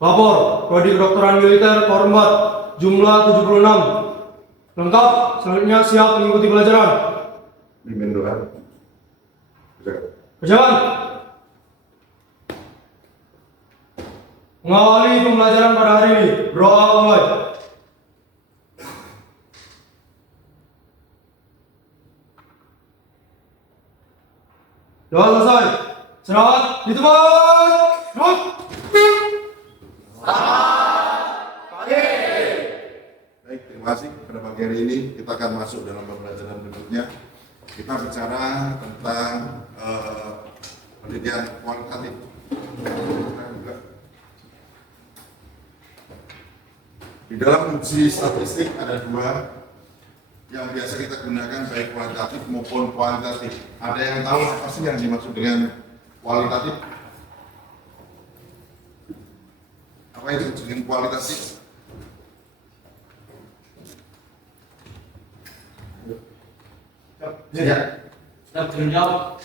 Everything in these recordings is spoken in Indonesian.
Lapor, Prodi Kedokteran Militer Korembat, jumlah 76. Lengkap, selanjutnya siap mengikuti pelajaran. Pimpin doa. Berjalan. Mengawali pembelajaran pada hari ini, doa mulai. Doa selesai. Selamat di tempat. Baik, terima kasih. Pada pagi hari ini kita akan masuk dalam pembelajaran berikutnya. Kita bicara tentang penelitian kualitatif. Di dalam uji statistik ada dua yang biasa kita gunakan, baik kualitatif maupun kuantitatif. Ada yang tahu apa sih yang dimaksud dengan kualitatif? Apa itu dengan kualitatif? Ya. Siap menjawab.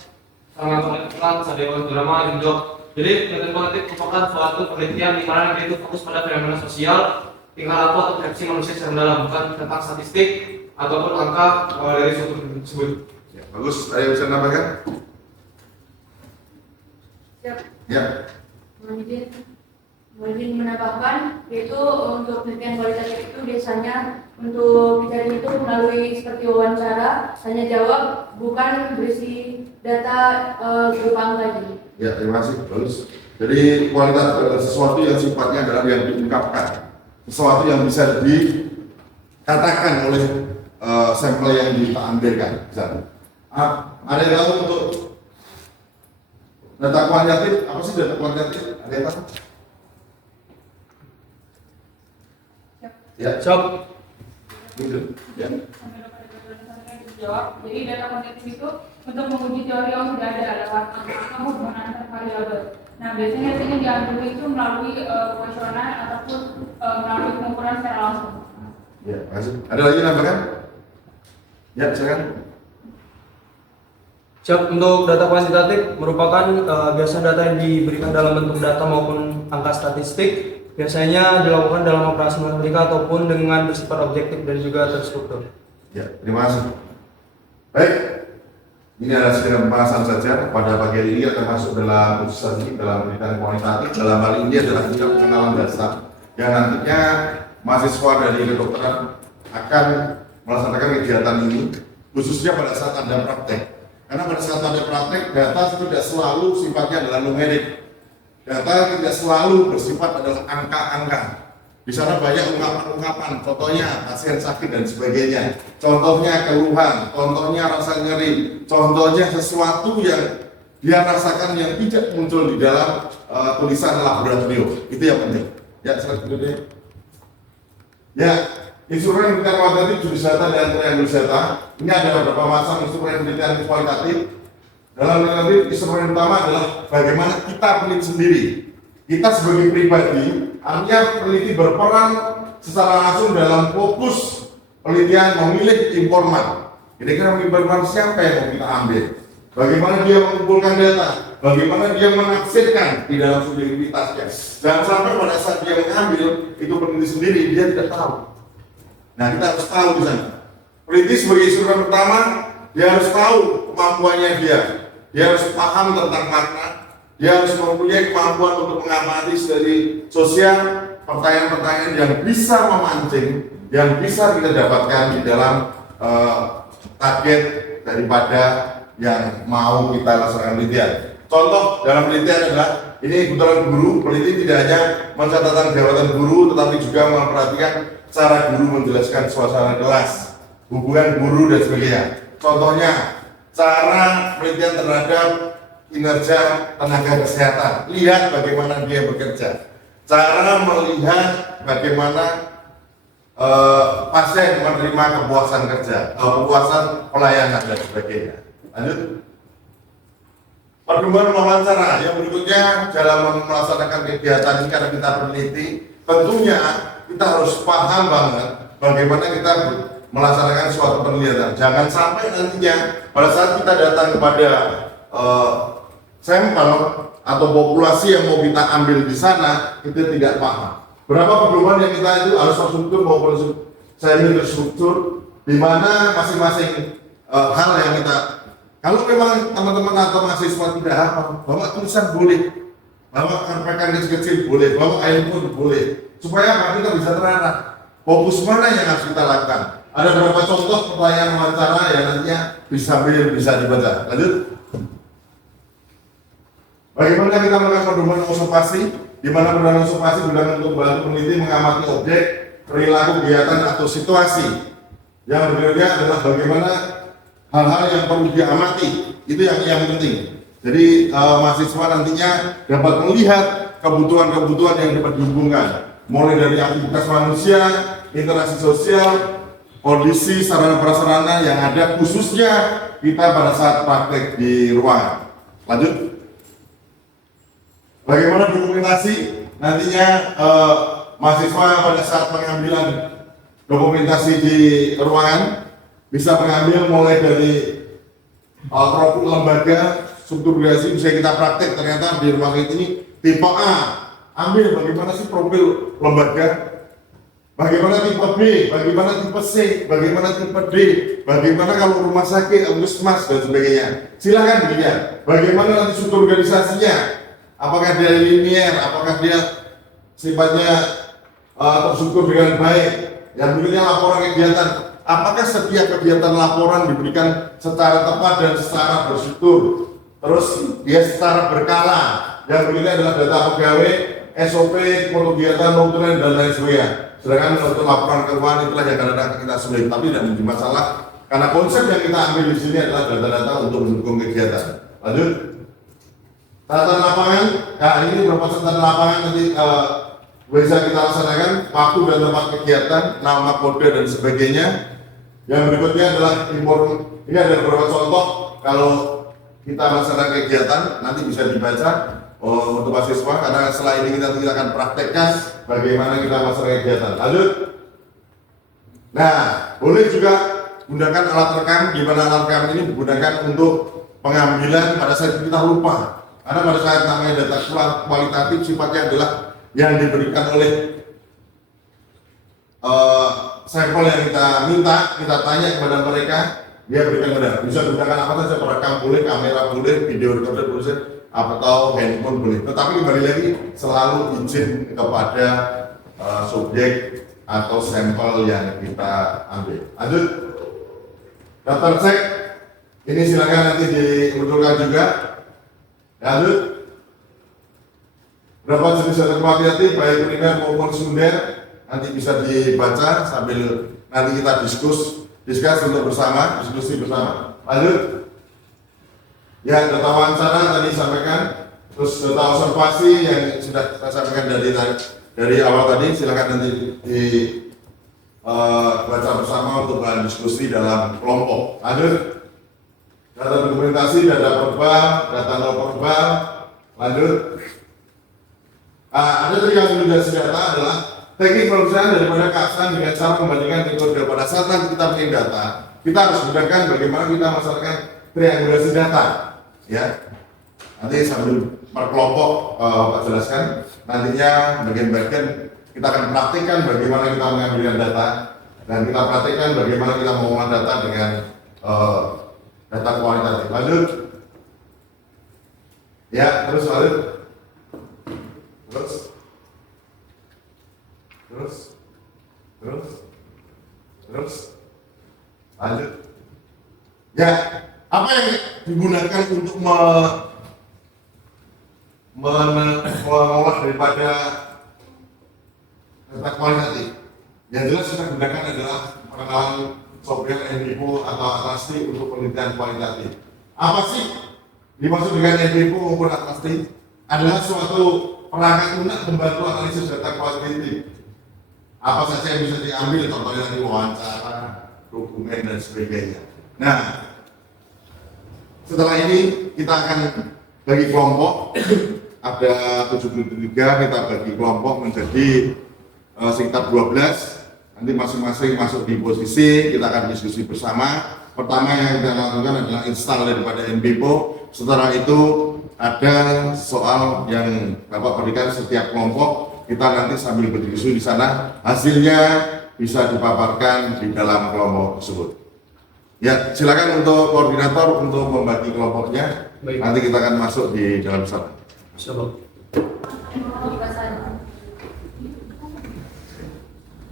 Sangat pelan sadewa drama menjawab. Jadi penelitian kualitatif merupakan suatu penelitian di mana dia itu fokus pada fenomena sosial, tingkah laku atau persepsi manusia secara mendalam, bukan tentang statistik ataupun angka dari suatu penelitian tersebut. Ya, bagus. Saya bisa nambahkan? Siap. Ya. Mohon menambahkan, yaitu untuk penelitian kualitatif itu biasanya untuk bicara itu melalui seperti wawancara, tanya jawab, bukan berisi data berupa angka. Ya, terima kasih. Bagus. Jadi kualitas adalah sesuatu yang sifatnya adalah yang diungkapkan, sesuatu yang bisa dikatakan oleh sampel yang kita ambilkan. Misalnya, ada yang tahu untuk data kuantitatif? Apa sih data kuantitatif? Ada yang tahu? Ya, Siap. gitu. Ya. Jawab. Jadi data kuantitatif itu untuk menguji teori yang sudah ada lewat angka hubungan antar variabel. Nah, biasanya hasilnya diambil itu melalui kuesioner ataupun melalui pengukuran secara langsung. Ya, makasih. Ada lagi nambahkan? Ya, silakan. Siap. Untuk data kuantitatif merupakan biasa data yang diberikan dalam bentuk data maupun angka statistik. Biasanya dilakukan dalam operasi matematika ataupun dengan bersifat objektif dan juga terstruktur. Ya, terima kasih. Baik, ini adalah sekedar pembahasan saja. Pada pagi hari ini akan masuk dalam uji dalam penelitian kualitatif. Dalam hal ini adalah tingkat pengenalan dasar yang nantinya mahasiswa dari kedokteran akan melaksanakan kegiatan ini, khususnya pada saat ada praktek. Karena pada saat ada praktek, data tidak selalu sifatnya adalah numerik. Data tidak selalu bersifat adalah angka-angka. Di sana banyak ungkapan-ungkapan, contohnya pasien sakit dan sebagainya, contohnya keluhan, contohnya rasa nyeri, contohnya sesuatu yang dia rasakan yang tidak muncul di dalam tulisan laboratorium. Itu yang penting. Ya, selanjutnya. Ya, instrumen penelitian kualitatif jurus data dan triangle data. Ini ada beberapa macam instrumen penelitian kualitatif. Dalam penelitian instrumen utama adalah bagaimana kita peneliti sendiri. Kita sebagai pribadi, artinya peneliti berperan secara langsung dalam fokus penelitian memilih informan. Kira-kira informan siapa yang mau kita ambil? Bagaimana dia mengumpulkan data? Bagaimana dia menafsirkan di dalam subjektivitasnya? Jangan sampai pada saat dia mengambil itu peneliti sendiri dia tidak tahu. Nah, kita harus tahu di sana. Peneliti sebagai instrumen pertama, dia harus tahu kemampuannya dia. Dia harus paham tentang makna, dia harus mempunyai kemampuan untuk mengamati dari sosial pertanyaan-pertanyaan yang bisa memancing, yang bisa kita dapatkan di dalam target daripada yang mau kita laksanakan penelitian. Contoh dalam penelitian adalah ini kebetulan guru, peneliti tidak hanya mencatatkan jabatan guru, tetapi juga memperhatikan cara guru menjelaskan suasana kelas, hubungan guru dan sebagainya. Contohnya cara penelitian terhadap kinerja tenaga kesehatan, lihat bagaimana dia bekerja. Cara melihat bagaimana pasien menerima kepuasan kerja, kepuasan pelayanan dan sebagainya. Lanjut. Perkembangan wawancara yang berikutnya dalam melaksanakan kegiatan ini karena kita peneliti, tentunya kita harus paham banget bagaimana kita melaksanakan suatu penelitian. Jangan sampai nantinya pada saat kita datang kepada sampel atau populasi yang mau kita ambil di sana itu tidak paham. Berapa pedoman yang kita itu harus terstruktur maupun semi terstruktur, di mana masing-masing hal yang kita, kalau memang teman-teman atau mahasiswa tidak hafal, bawa tulisan boleh, bawa rekan kecil-kecil boleh, bawa handphone boleh, supaya apa kita bisa terarah. Fokus mana yang harus kita lakukan? Ada beberapa contoh pertanyaan wawancara yang nantinya bisa dibaca. Lanjut. Bagaimana kita melakukan pedoman observasi? Di mana pedoman observasi gunakan untuk membantu peneliti mengamati objek, perilaku, kegiatan atau situasi. Yang berikutnya adalah bagaimana hal-hal yang perlu diamati. Itu yang penting. Jadi mahasiswa nantinya dapat melihat kebutuhan-kebutuhan yang dapat dihubungkan, mulai dari aktivitas manusia, interaksi sosial, kondisi sarana prasarana yang ada khususnya kita pada saat praktek di ruangan. Lanjut. Bagaimana dokumentasi? Nantinya mahasiswa pada saat pengambilan dokumentasi di ruangan bisa mengambil mulai dari profil lembaga, struktur organisasi bisa kita praktek. Ternyata di rumah ini tipe A, ambil bagaimana sih profil lembaga, bagaimana tipe B, bagaimana tipe C, bagaimana tipe D, bagaimana kalau rumah sakit, puskesmas dan sebagainya. Silakan dilihat bagaimana nanti struktur organisasinya, apakah dia linier, apakah dia sifatnya terstruktur dengan baik. Yang berikutnya laporan kegiatan, apakah setiap kegiatan laporan diberikan secara tepat dan secara berstruktur, terus dia secara berkala. Yang berikutnya adalah data pegawai, SOP, kegiatan, notulen dan lain sebagainya. Sedangkan untuk laporan keuangan itulah yang kadang-kadang kita sulit, tapi tidak menjadi masalah karena konsep yang kita ambil di sini adalah data-data untuk mendukung kegiatan. Lanjut. Catatan lapangan, ini beberapa catatan lapangan nanti bisa kita laksanakan, waktu dan tempat kegiatan, nama, kode dan sebagainya. Yang berikutnya adalah ini ada beberapa contoh kalau kita melaksanakan kegiatan nanti bisa dibaca untuk mahasiswa, karena setelah ini kita akan praktekkan bagaimana kita melaksanakan kegiatan. Lanjut. Nah, boleh juga gunakan alat rekam, di mana alat rekam ini digunakan untuk pengambilan pada saat kita lupa. Karena pada saat namanya data kualitatif sifatnya adalah yang diberikan oleh sampel yang kita minta, kita tanya kepada mereka, dia berikan benar. Bisa gunakan apa saja, perekam boleh, kamera boleh, video recorder boleh, atau handphone boleh. Tetapi kembali lagi selalu izin kepada subjek atau sampel yang kita ambil. Lanjut. Daftar cek ini silakan nanti dimunculkan juga. Lanjut. Berapa jenis data kualitatif baik primer maupun sekunder nanti bisa dibaca sambil nanti kita diskusi untuk bersama, diskusi bersama. Lanjut. Ya, data wawancara tadi sampaikan, terus data observasi yang sudah saya sampaikan dari awal tadi, silakan nanti baca bersama untuk bahan diskusi dalam kelompok. Lanjut. Data dokumentasi, data verbal, data non verbal. Lanjut. Ada triangulasi data adalah teknik perusahaan daripada keabsahan dengan cara membandingkan metode. Pada saat nanti kita punya data, kita harus gunakan bagaimana kita melaksanakan triangulasi data. Ya, nanti sambil per kelompok Pak jelaskan. Nantinya bagian-bagian kita akan praktikkan bagaimana kita mengambil data dan kita praktikkan bagaimana kita mengolah data dengan data kualitatif. Lanjut. Ya, terus lanjut. Terus. Lanjut. Ya, apa yang digunakan untuk mengolah daripada data kualitatif? Yang jelas kita gunakan adalah pengenalan software NBIPO atau Atlasti untuk penelitian kualitatif. Apa sih dimaksud dengan NBIPO maupun Atlasti? Adalah suatu perangkat lunak membantu analisis data kualitatif. Apa saja yang bisa diambil, contohnya dari wawancara, dokumen dan sebagainya. Nah, setelah ini kita akan bagi kelompok. Ada 73, kita bagi kelompok menjadi sekitar 12. Nanti masing-masing masuk di posisi, kita akan diskusi bersama. Pertama yang kita lakukan adalah install daripada NBIPO. Setelah itu ada soal yang Bapak berikan setiap kelompok, kita nanti sambil berdiskusi di sana, hasilnya bisa dipaparkan di dalam kelompok tersebut. Ya, silakan untuk koordinator untuk membagi kelompoknya. Baik. Nanti kita akan masuk di dalam sana. Siapa?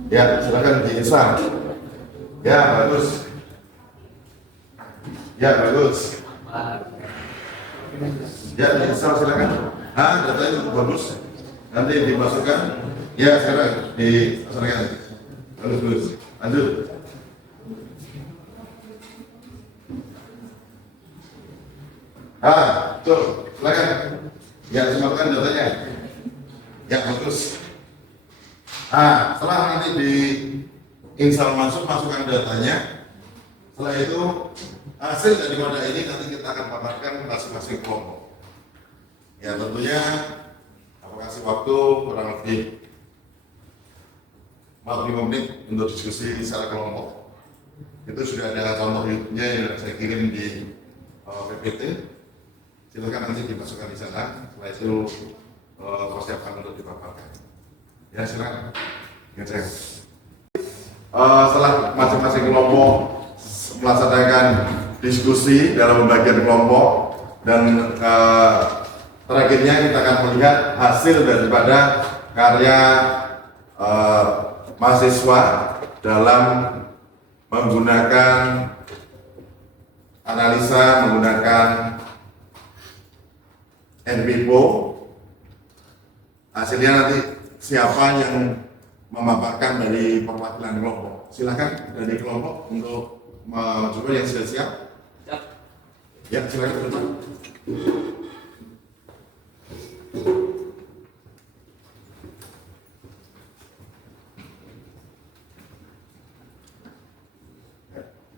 Ya, silakan di Insan. Ya, bagus. Ya, bagus. Ya, di Insan silakan. Datanya bagus. Nanti dimasukkan. Ya, sekarang dimasukkan. Bagus. Lanjut. Tuh, silakan. Ya, dimasukkan datanya. Ya, bagus. Setelah nanti di install masukkan datanya. Setelah itu hasil daripada ini nanti kita akan paparkan masing-masing kelompok. Ya, tentunya aku kasih waktu kurang lebih 45 menit untuk diskusi secara kelompok. Itu sudah ada contoh YouTube-nya yang saya kirim di PPT. Silakan nanti dimasukkan di sana. Setelah itu persiapkan untuk dipaparkan. Ya, silakan. Ya, saya. Setelah masing-masing kelompok melaksanakan diskusi dalam pembagian kelompok dan terakhirnya kita akan melihat hasil daripada karya mahasiswa dalam menggunakan analisa, menggunakan NPPO. Hasilnya nanti siapa yang memaparkan dari perwakilan kelompok. Silakan dari kelompok untuk mencoba yang sudah siap. Ya, silakan teman.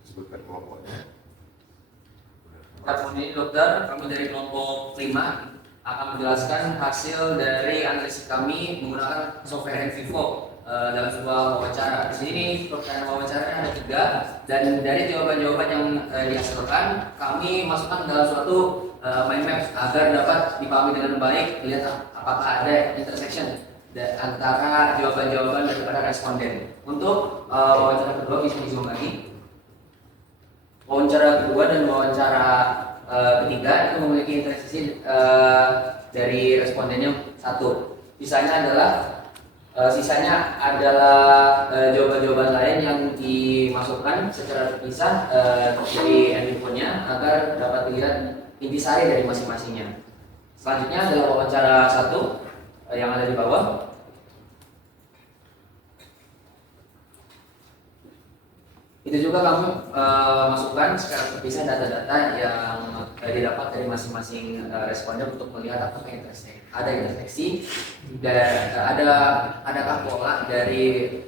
Sebutkan kelompoknya. Ini dokter, kami dari kelompok 5 akan menjelaskan hasil dari analisis kami menggunakan software Vivo dalam sebuah wawancara. Di sini pertanyaan wawancara ada 3 dan dari jawaban-jawaban yang dihasilkan kami masukkan dalam suatu mind map agar dapat dipahami dengan baik, lihat apakah ada intersection antara jawaban-jawaban daripada responden. Untuk wawancara kedua bisa di-zoom lagi. Wawancara kedua dan wawancara ketiga itu memiliki interseksi dari respondennya 1. Sisanya adalah jawaban-jawaban lain yang dimasukkan secara terpisah dari handphonenya agar dapat dilihat intisari dari masing-masingnya. Selanjutnya adalah wawancara 1 yang ada di bawah. Itu juga kami masukkan secara terpisah data-data yang didapat dari masing-masing responden untuk melihat apakah ada interseksi dan adakah pola dari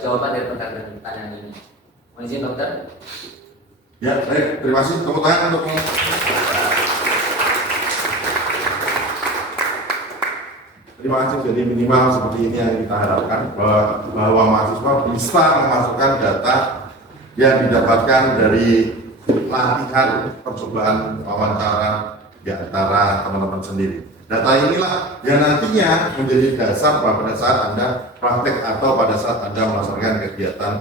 jawaban dari pertanyaan ini. Mohon izin dokter. Ya, baik. Terima kasih. Tepuk tangan untuk terima kasih. Jadi minimal seperti ini yang kita harapkan bahwa mahasiswa bisa memasukkan data yang didapatkan dari latihan percobaan wawancara di antara teman-teman sendiri. Data inilah yang nantinya menjadi dasar pada saat Anda praktek atau pada saat Anda melaksanakan kegiatan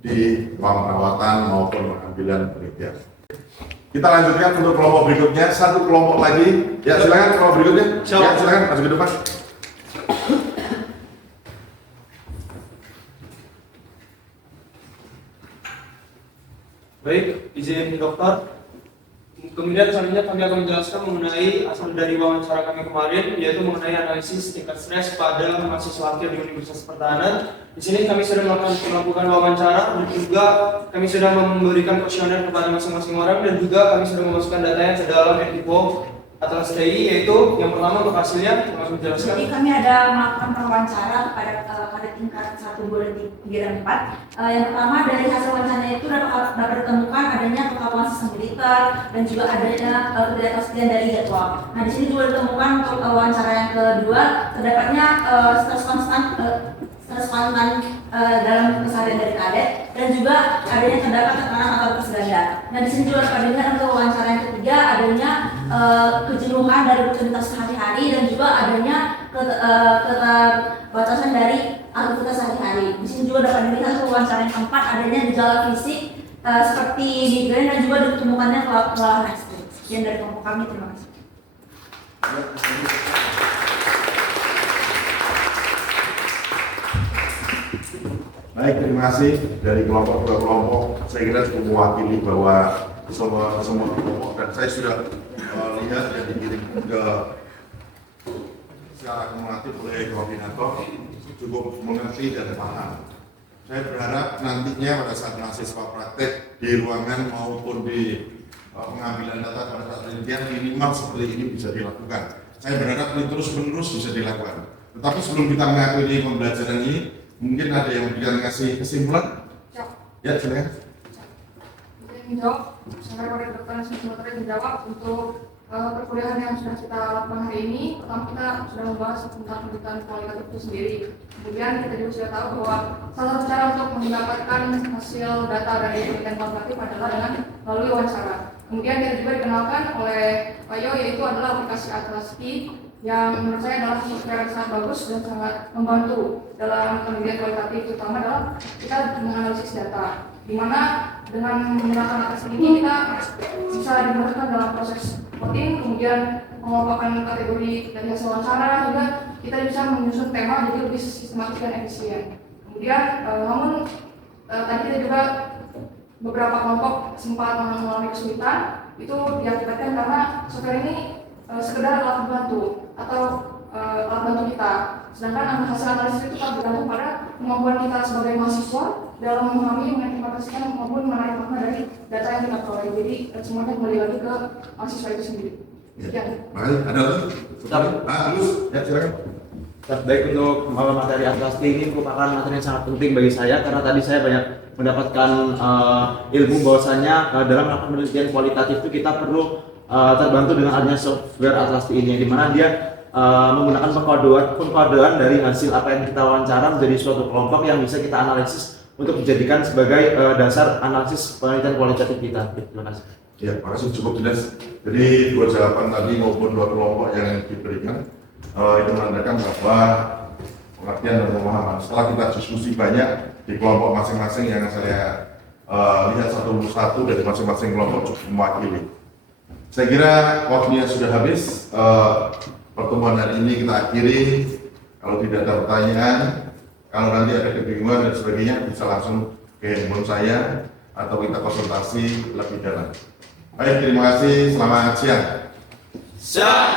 di ruang perawatan maupun pengambilan penelitian. Kita lanjutkan untuk kelompok berikutnya, satu kelompok lagi. Ya, silakan kelompok berikutnya. Ya, silakan maju ke depan. Baik, izin dokter. Kemudian selanjutnya kami akan menjelaskan mengenai asal dari wawancara kami kemarin, yaitu mengenai analisis tingkat stres pada mahasiswa akhir di Universitas Pertahanan. Di sini kami sudah melakukan wawancara dan juga kami sudah memberikan kuesioner kepada masing-masing orang dan juga kami sudah memasukkan datanya ke dalam NPPO atau STI, yaitu yang pertama untuk hasilnya kami menjelaskan. Jadi kami ada melakukan wawancara pada tingkat 1, 2, 3, dan 4. Yang pertama dari hasil wawancara itu dapat ditemukan adanya kekacauan sistem militer dan juga adanya ketidakpastian dari jadwal. Nah, di sini juga ditemukan untuk wawancara yang kedua terdapatnya stres konstan dalam keseharian dari kadet dan juga adanya terdapat tekanan atau keseganda. Nah, di sini juga dapat dilihat untuk wawancara yang ketiga adanya kejenuhan dari rutinitas sehari-hari dan juga adanya keterbatasan dari aktivitas sehari-hari. Di sini juga dapat dilihat wawancara yang keempat adanya gejala fisik seperti migrain dan juga ditemukannya kelelahan ekstrim. Sekian dari kelompok kami, terima kasih. Baik, terima kasih dari kelompok dua kelompok. Saya kira cukup mewakili bahwa semua kelompok, dan saya sudah lihat dan dikirim ke secara akumulatif oleh koordinator cukup mengerti dan paham. Saya berharap nantinya pada saat mahasiswa praktek di ruangan maupun di pengambilan data pada saat penelitian minimal seperti ini bisa dilakukan. Saya berharap ini terus-menerus bisa dilakukan. Tetapi sebelum kita mengakhiri pembelajaran ini, mungkin ada yang bisa ngasih kesimpulan? Ya, silakan. Menjawab, sampai pada dokter sementara menjawab untuk perkuliahan yang sudah kita lakukan hari ini. Pertama kita sudah membahas tentang pendidikan kualitatif itu sendiri. Kemudian kita juga sudah tahu bahwa salah satu cara untuk mendapatkan hasil data dari pendidikan kualitatif adalah dengan melalui wawancara. Kemudian kita juga dikenalkan oleh Pak Yo, yaitu adalah aplikasi Atlas Key yang menurut saya adalah software yang sangat bagus dan sangat membantu dalam penelitian kualitatif, terutama dalam kita menganalisis data, di mana dengan menggunakan aplikasi ini kita bisa digunakan dalam proses voting, kemudian mengelompokkan kategori dari hasil wawancara, juga kita bisa menyusun tema jadi lebih sistematis dan efisien. Kemudian namun tadi kita juga beberapa kelompok sempat mengalami kesulitan, itu diakibatkan karena software ini sekedar alat bantu atau alat bantu kita, sedangkan hasil analisis itu tak bergantung pada kemampuan kita sebagai mahasiswa dalam memahami, menginterpretasikan maupun menarik makna dari data yang kita peroleh. Jadi semuanya kembali lagi ke mahasiswa itu sendiri. Ya. Baik, ada lagi? Lulus, ya silakan. Baik, untuk materi Atlas Key ini merupakan materi yang sangat penting bagi saya karena tadi saya banyak mendapatkan ilmu bahwasanya dalam melakukan penelitian kualitatif itu kita perlu terbantu dengan adanya software Atlas Key ini, di mana dia menggunakan pengkodean dari hasil apa yang kita wawancara menjadi suatu kelompok yang bisa kita analisis untuk dijadikan sebagai dasar analisis penelitian kualitatif kita. Terima kasih. Ya, makasih, cukup jelas. Jadi dua jawaban tadi maupun dua kelompok yang diberikan itu menandakan bahwa pengertian dan pemahaman. Setelah kita diskusi banyak di kelompok masing-masing yang saya lihat satu persatu dari masing-masing kelompok cukup mewakili. Saya kira waktunya sudah habis. Pertemuan hari ini kita akhiri. Kalau tidak ada pertanyaan, kalau nanti ada kebingungan dan sebagainya, bisa langsung ke handphone saya atau kita konsultasi lebih dalam. Baik, terima kasih. Selamat siang. Siap.